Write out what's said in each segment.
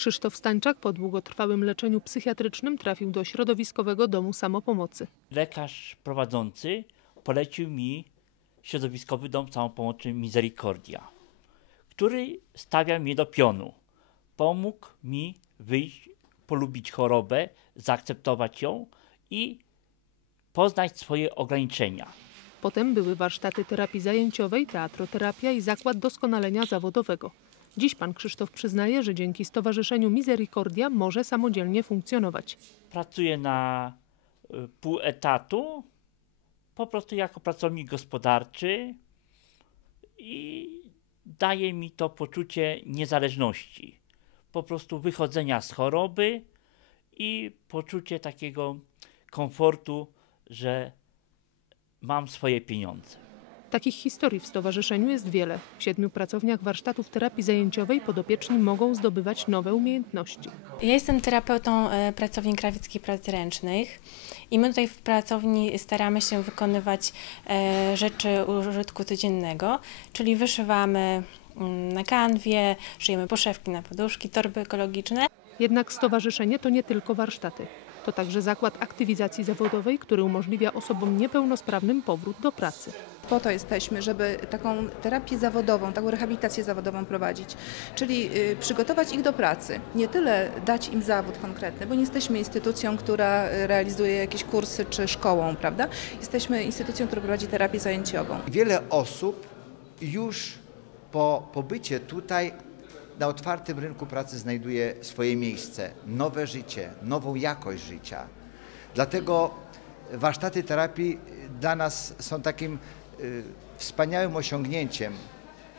Krzysztof Stańczak po długotrwałym leczeniu psychiatrycznym trafił do środowiskowego domu samopomocy. Lekarz prowadzący polecił mi środowiskowy dom samopomocy Misericordia, który stawia mnie do pionu. Pomógł mi wyjść, polubić chorobę, zaakceptować ją i poznać swoje ograniczenia. Potem były warsztaty terapii zajęciowej, teatroterapia i zakład doskonalenia zawodowego. Dziś pan Krzysztof przyznaje, że dzięki Stowarzyszeniu Misericordia może samodzielnie funkcjonować. Pracuję na y, pół etatu, po prostu jako pracownik gospodarczy i daje mi to poczucie niezależności, po prostu wychodzenia z choroby i poczucie takiego komfortu, że mam swoje pieniądze. Takich historii w stowarzyszeniu jest wiele. W siedmiu pracowniach warsztatów terapii zajęciowej podopieczni mogą zdobywać nowe umiejętności. Ja jestem terapeutą e, pracowni krawieckiej pracy ręcznych i my tutaj w pracowni staramy się wykonywać e, rzeczy użytku codziennego, czyli wyszywamy mm, na kanwie, szyjemy poszewki na poduszki, torby ekologiczne. Jednak stowarzyszenie to nie tylko warsztaty. To także zakład aktywizacji zawodowej, który umożliwia osobom niepełnosprawnym powrót do pracy. Po to jesteśmy, żeby taką terapię zawodową, taką rehabilitację zawodową prowadzić, czyli y, przygotować ich do pracy. Nie tyle dać im zawód konkretny, bo nie jesteśmy instytucją, która realizuje jakieś kursy czy szkołą, prawda? Jesteśmy instytucją, która prowadzi terapię zajęciową. Wiele osób już po pobycie tutaj na otwartym rynku pracy znajduje swoje miejsce, nowe życie, nową jakość życia. Dlatego warsztaty terapii dla nas są takim y, wspaniałym osiągnięciem,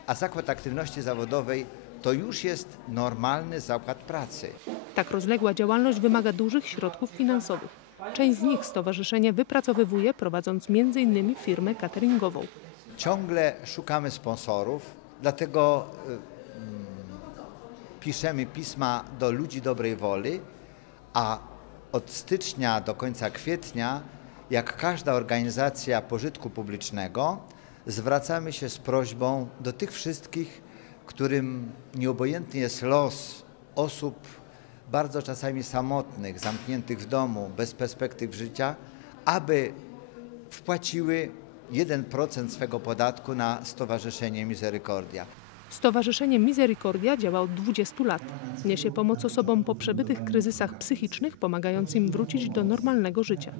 a zakład aktywności zawodowej to już jest normalny zakład pracy. Tak rozległa działalność wymaga dużych środków finansowych. Część z nich stowarzyszenie wypracowywuje, prowadząc m.in. firmę cateringową. Ciągle szukamy sponsorów, dlatego y, piszemy pisma do ludzi dobrej woli, a od stycznia do końca kwietnia, jak każda organizacja pożytku publicznego, zwracamy się z prośbą do tych wszystkich, którym nieobojętny jest los osób bardzo czasami samotnych, zamkniętych w domu, bez perspektyw życia, aby wpłaciły 1% swego podatku na Stowarzyszenie Misericordia. Stowarzyszenie Misericordia działa od 20 lat. Niesie pomoc osobom po przebytych kryzysach psychicznych, pomagając im wrócić do normalnego życia.